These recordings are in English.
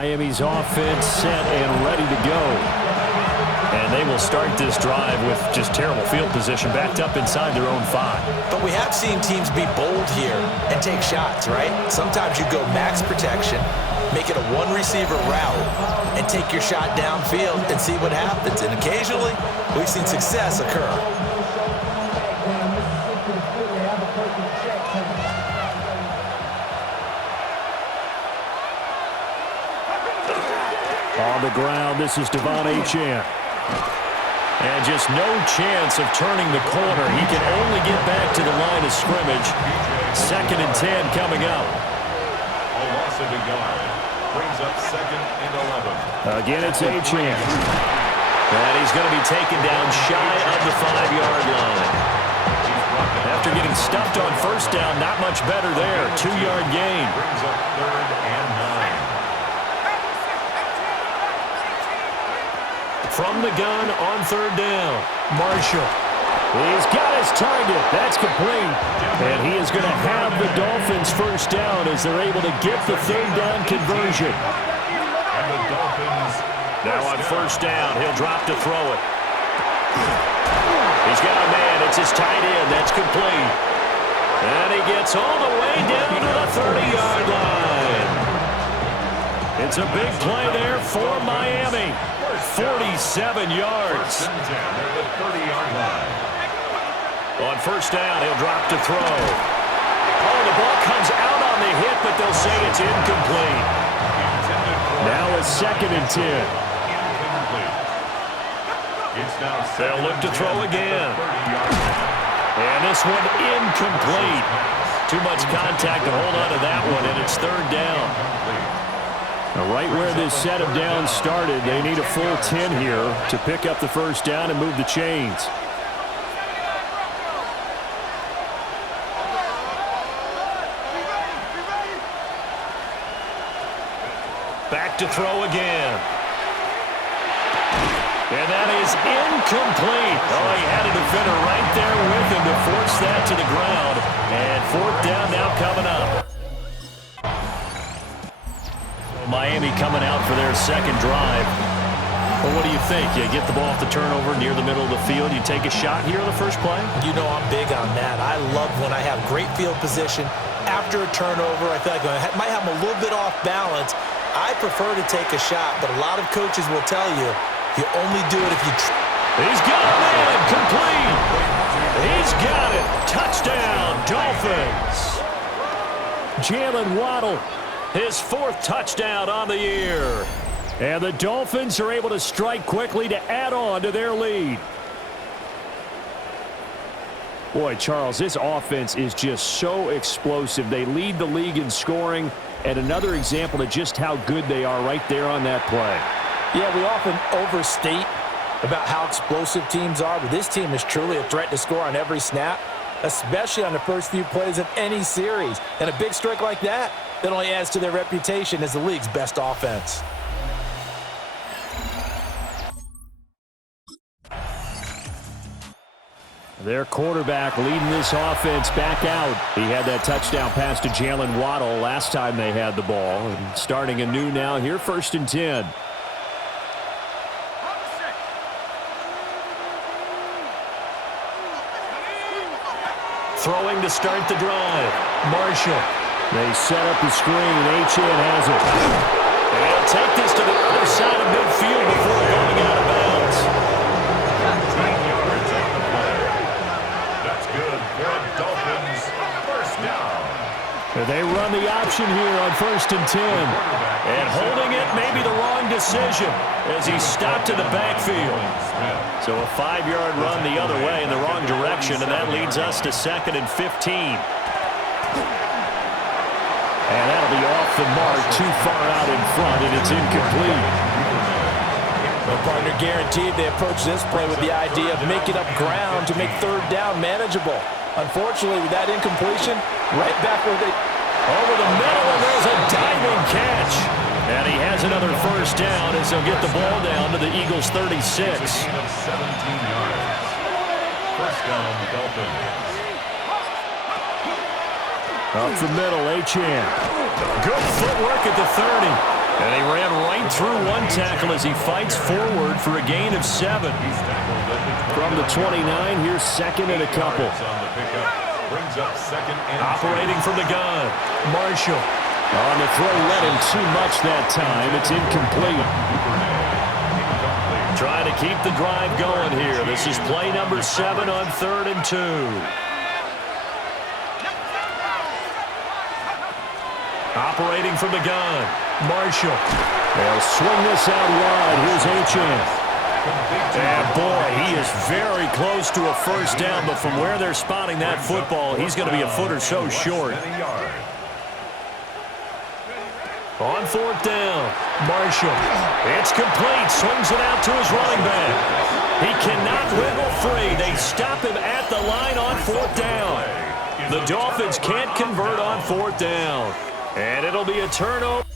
Miami's offense set and ready to go. And they will start this drive with just terrible field position, backed up inside their own 5. But we have seen teams be bold here and take shots, right? Sometimes you go max protection, make it a one-receiver route, and take your shot downfield and see what happens. And occasionally, we've seen success occur. On the ground, this is Devon Achane. And just no chance of turning the corner. He can only get back to the line of scrimmage. 2nd and 10 coming up. A loss of a yard. Brings up 2nd and 11. Again, it's Achane. And he's going to be taken down shy of the 5-yard line. After getting stuffed on 1st down, not much better there. 2-yard gain. Brings up 3rd and 9. From the gun on 3rd down, Marshall. He's got his target. That's complete. And he is going to have the Dolphins 1st down as they're able to get the 3rd down conversion. And the Dolphins now on 1st down, he'll drop to throw it. He's got a man. It's his tight end. That's complete. And he gets all the way down to the 30-yard line. It's a big play there for Miami. 47 yards. At the 30-yard line. On 1st down, he'll drop to throw. Oh, the ball comes out on the hit, but they'll say it's incomplete. Now it's 2nd and 10. They'll look to throw again. And this one incomplete. Too much contact to hold on to that one, and it's 3rd down. Now, right where this set of downs started, they need a full 10 here to pick up the 1st down and move the chains. Back to throw again. And that is incomplete. Oh, he had a defender right there with him to force that to the ground. And 4th down now coming up. Miami coming out for their 2nd drive. Well, what do you think? You get the ball off the turnover near the middle of the field. You take a shot here on the first play? You know I'm big on that. I love when I have great field position. After a turnover, I feel like I might have them a little bit off balance. I prefer to take a shot, but a lot of coaches will tell you, you only do it if you He's got a man. Complete. He's got it. Touchdown, Dolphins. Jalen Waddle. His 4th touchdown on the year. And the Dolphins are able to strike quickly to add on to their lead. Boy, Charles, this offense is just so explosive. They lead the league in scoring, and another example of just how good they are right there on that play. Yeah, we often overstate about how explosive teams are, but this team is truly a threat to score on every snap, especially on the first few plays of any series. And a big strike like that, that only adds to their reputation as the league's best offense. Their quarterback leading this offense back out. He had that touchdown pass to Jalen Waddle last time they had the ball. And starting anew now here, 1st and 10. Throwing to start the drive. Marshall. They set up the screen. Achane has it. And they'll take this to the other side of midfield before going out of bounds. 10 yards on the play. That's good for the Dolphins. 1st down. They run the option here on 1st and 10. And holding it may be the wrong decision as he stopped in the backfield. So a 5-yard run the other way in the wrong direction, and that leads us to 2nd and 15. And that'll be off the mark, too far out in front, and it's incomplete. Well, partner, guaranteed they approach this play with the idea of making up ground to make 3rd down manageable. Unfortunately, with that incompletion, right back where they... Over the middle, and there's a diving catch. And he has another 1st down as they'll get the ball down to the Eagles' 36. 17 yards. 1st down, Dolphins. Up the middle, Achane. Good footwork at the 30. And he ran right through one tackle as he fights forward for a gain of 7. From the 29, here's second and a couple. Operating from the gun, Marshall. On the throw, led him too much that time. It's incomplete. Trying to keep the drive going here. This is play number 7 on 3rd and 2. Operating from the gun, Marshall. They'll swing this out wide. Here's Achane. And boy, he is very close to a first down, but from where they're spotting that football, he's going to be a foot or so short. On 4th down, Marshall. It's complete. Swings it out to his running back. He cannot wiggle free. They stop him at the line on 4th down. The Dolphins can't convert on 4th down. And it'll be a turnover.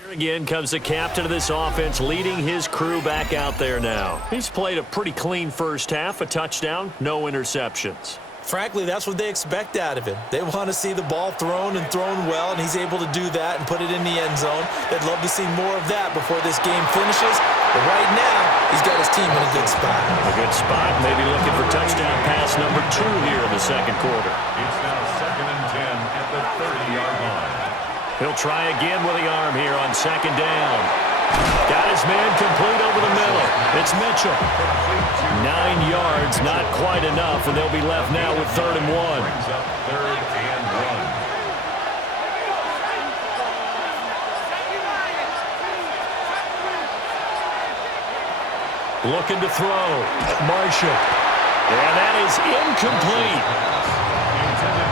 Here again comes the captain of this offense, leading his crew back out there now. He's played a pretty clean first half, a touchdown, no interceptions. Frankly, that's what they expect out of him. They want to see the ball thrown and thrown well, and he's able to do that and put it in the end zone. They'd love to see more of that before this game finishes. But right now, he's got his team in a good spot. A good spot, maybe looking for touchdown pass number 2 here in the second quarter. It's now 2nd and 10 at the 30-yard line. He'll try again with the arm here on 2nd down. Got his man complete over the middle. It's Mitchell. 9 yards, not quite enough, and they'll be left now with 3rd and 1. Brings up 3rd and 1. Looking to throw. Marshall. And that is incomplete.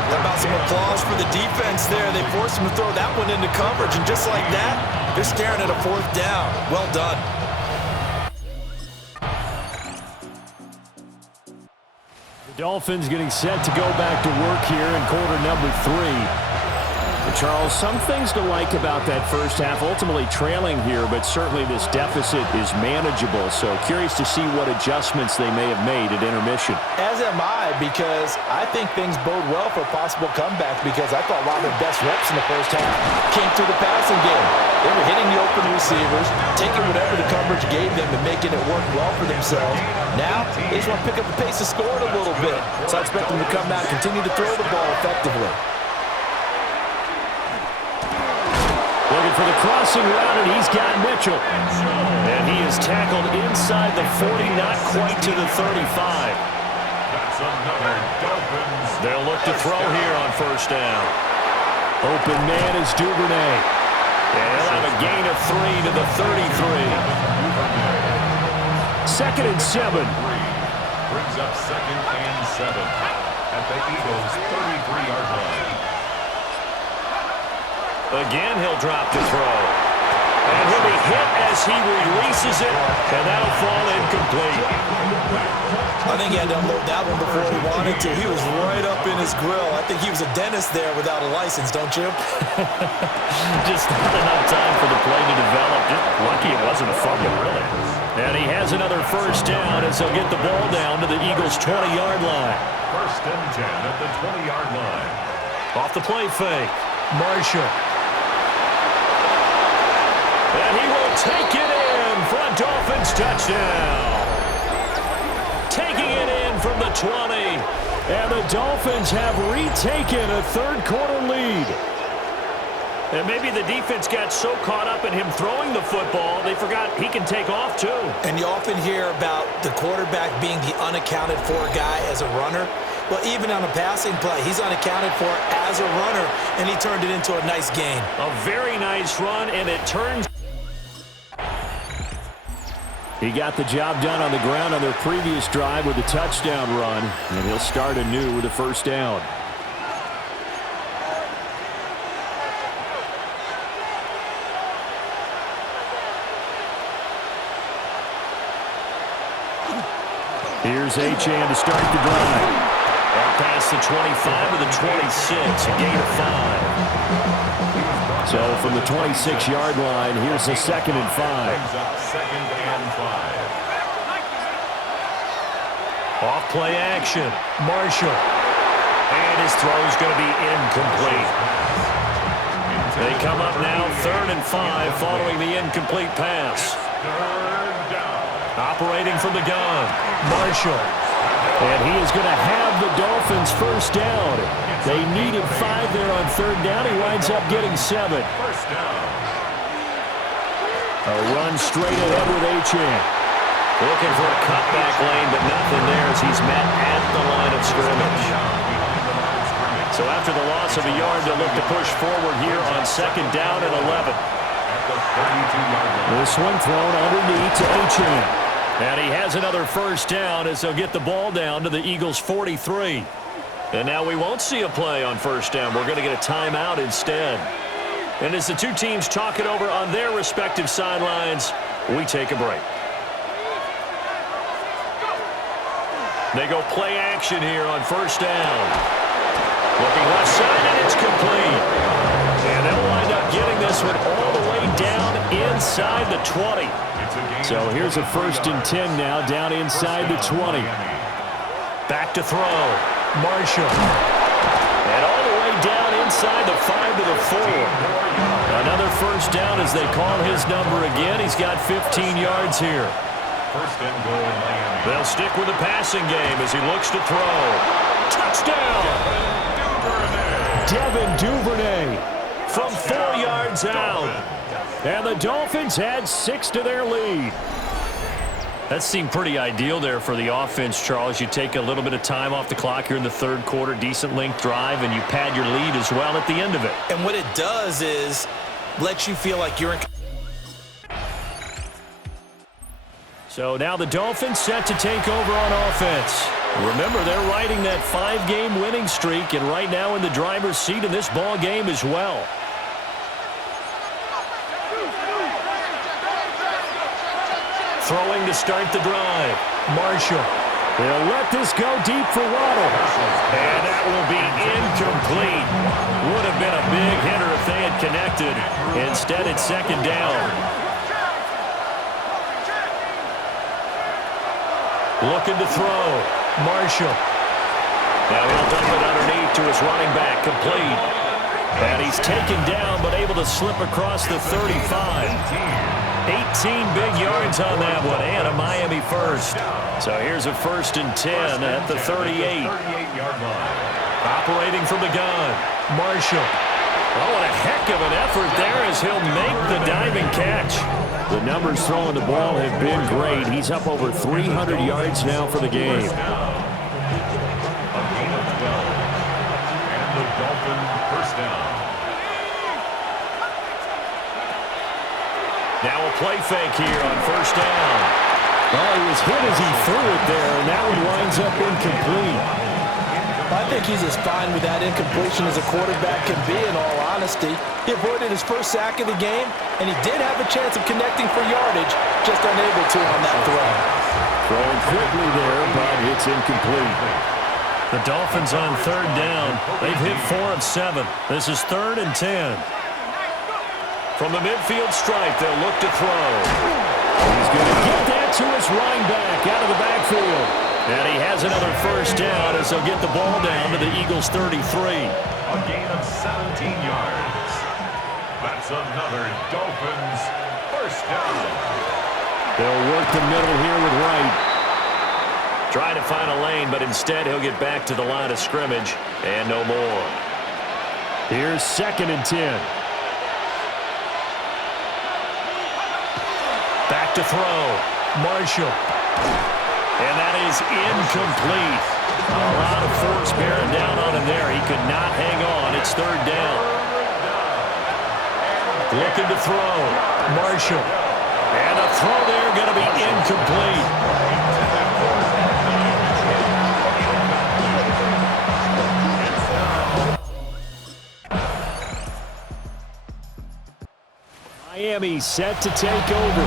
How about some applause for the defense there? They forced him to throw that one into coverage, and just like that, they're staring at a 4th down. Well done. The Dolphins getting set to go back to work here in quarter number 3. Charles, some things to like about that first half, ultimately trailing here, but certainly this deficit is manageable. So curious to see what adjustments they may have made at intermission. As am I, because I think things bode well for a possible comeback, because I thought a lot of their best reps in the first half came through the passing game. They were hitting the open receivers, taking whatever the coverage gave them and making it work well for themselves. Now, they just want to pick up the pace of scoring a little bit. So I expect them to come out and continue to throw the ball effectively. Looking for the crossing route, and he's got Mitchell. And he is tackled inside the 40, not quite to the 35. That's another Dolphins. They'll look to throw here on 1st down. Open man is Duvernay. And he'll have a gain of 3 to the 33. 2nd and 7. Brings up 2nd and 7 at the Eagles' 33-yard line. Again, he'll drop to throw. And he'll be hit as he releases it, and that'll fall incomplete. I think he had to unload that one before he wanted to. He was right up in his grill. I think he was a dentist there without a license, don't you? Just not enough time for the play to develop. Just lucky it wasn't a fumble, really. And he has another 1st down as he'll get the ball down to the Eagles' 20-yard line. 1st and 10 at the 20-yard line. Off the play fake, Marshall. And he will take it in for a Dolphins touchdown. Taking it in from the 20. And the Dolphins have retaken a 3rd quarter lead. And maybe the defense got so caught up in him throwing the football, they forgot he can take off too. And you often hear about the quarterback being the unaccounted for guy as a runner. Well, even on a passing play, he's unaccounted for as a runner, and he turned it into a nice gain. A very nice run, and it turns. He got the job done on the ground on their previous drive with a touchdown run, and he'll start anew with a 1st down. Here's Achane to start the drive. Back past the 25 to the 26, a gain of 5. So from the 26-yard line, here's the 2nd and 5. 2nd and 5. Off play action, Marshall. And his throw is going to be incomplete. and 5 following the incomplete pass. Third down. Operating from the gun, Marshall. And he is going to have the Dolphins first down. They needed 5 there on third down. He winds up getting 7. First down. A run straight ahead with Achane. Looking for a cutback lane, but nothing there as he's met at the line of scrimmage. So after the loss of a yard, they'll look to push forward here on second down and 11. This one thrown underneath to Achane. And he has another first down as they'll get the ball down to the Eagles' 43. And now we won't see a play on first down. We're going to get a timeout instead. And as the two teams talk it over on their respective sidelines, we take a break. They go play action here on first down. Looking left side, and it's complete. And they'll wind up getting this one all the way down inside the 20. So here's a 1st and 10 now, down inside the 20. Back to throw. Marshall. And all the way down inside the 5 to the 4. Another first down as they call his number again. He's got 15 yards here. First and goal, Miami. They'll stick with the passing game as he looks to throw. Touchdown! Devin Duvernay from 4 yards out. And the Dolphins had 6 to their lead. That seemed pretty ideal there for the offense, Charles. You take a little bit of time off the clock here in the third quarter, decent length drive, and you pad your lead as well at the end of it. And what it does is let you feel like you're in. So now the Dolphins set to take over on offense. Remember, they're riding that 5-game winning streak, and right now in the driver's seat in this ball game as well. Throwing to start the drive. Marshall. They'll let this go deep for Waddle. And that will be incomplete. Would have been a big hitter if they had connected. Instead, it's second down. Looking to throw. Marshall. Now he'll dump it underneath to his running back. Complete. And he's taken down but able to slip across the 35. 18 big yards on that one, and a Miami first. So here's a 1st and 10 at the 38. 38-yard line. Operating from the gun, Marshall. Oh, what a heck of an effort there as he'll make the diving catch. The numbers throwing the ball have been great. He's up over 300 yards now for the game. A gain of 12. And the Dolphin first down. Now a play fake here on first down. Oh, he was hit as he threw it there, and that one winds up incomplete. I think he's as fine with that incompletion as a quarterback can be, in all honesty. He avoided his first sack of the game, and he did have a chance of connecting for yardage, just unable to on that throw. Throwing quickly there, but it's incomplete. The Dolphins on third down. They've hit 4 of 7. This is 3rd and 10. From the midfield stripe, they'll look to throw. He's going to get that to his running back out of the backfield. And he has another first down as they'll get the ball down to the Eagles' 33. A gain of 17 yards. That's another Dolphins first down. They'll work the middle here with Wright. Trying to find a lane, but instead he'll get back to the line of scrimmage and no more. Here's 2nd and 10. Back to throw. Marshall. And that is incomplete. A lot of force bearing down on him there. He could not hang on. It's 3rd down. Looking to throw. Marshall. And a throw there going to be incomplete. Miami set to take over.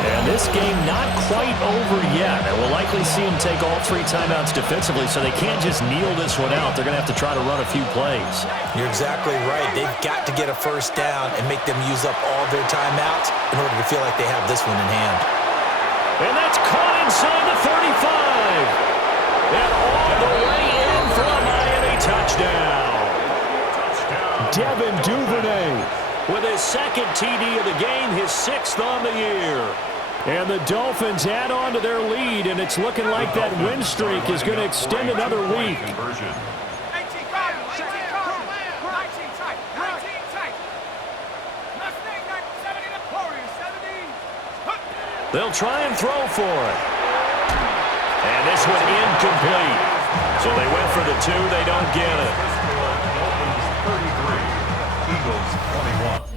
And this game not quite over yet. And we'll likely see him take all 3 timeouts defensively, so they can't just kneel this one out. They're going to have to try to run a few plays. You're exactly right. They've got to get a first down and make them use up all their timeouts in order to feel like they have this one in hand. And that's caught inside the 35. And all the way in for a Miami touchdown. Devin Duvernay with his second TD of the game, his 6th on the year. And the Dolphins add on to their lead, and it's looking like that win streak is going to extend another week. They'll try and throw for it. And this one incomplete. So they went for the 2. They don't get it. Dolphins 33, Eagles 21.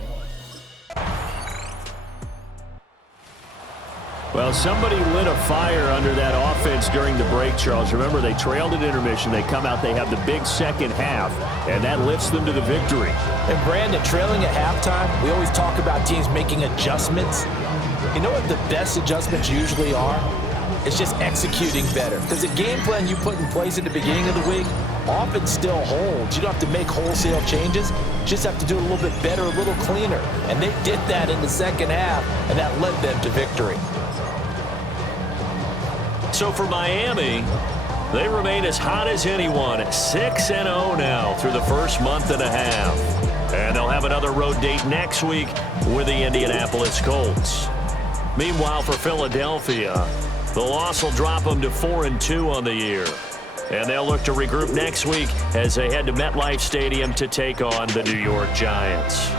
Well, somebody lit a fire under that offense during the break, Charles. Remember, they trailed at intermission. They come out, they have the big second half, and that lifts them to the victory. And Brandon, trailing at halftime, we always talk about teams making adjustments. You know what the best adjustments usually are? It's just executing better. Because the game plan you put in place at the beginning of the week often still holds. You don't have to make wholesale changes. You just have to do it a little bit better, a little cleaner. And they did that in the second half, and that led them to victory. So for Miami, they remain as hot as anyone at 6-0 now through the first month and a half. And they'll have another road date next week with the Indianapolis Colts. Meanwhile, for Philadelphia, the loss will drop them to 4-2 on the year. And they'll look to regroup next week as they head to MetLife Stadium to take on the New York Giants.